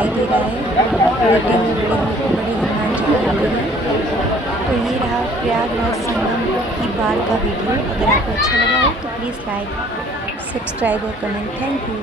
दिखाई दे रहा है, बड़े हनुमान जी का मंदिर है। तो ये रहा प्रयागराज संगम की बाढ़ का वीडियो। अगर आपको अच्छा लगा हो तो प्लीज़ लाइक, सब्सक्राइब और कमेंट। Thank you.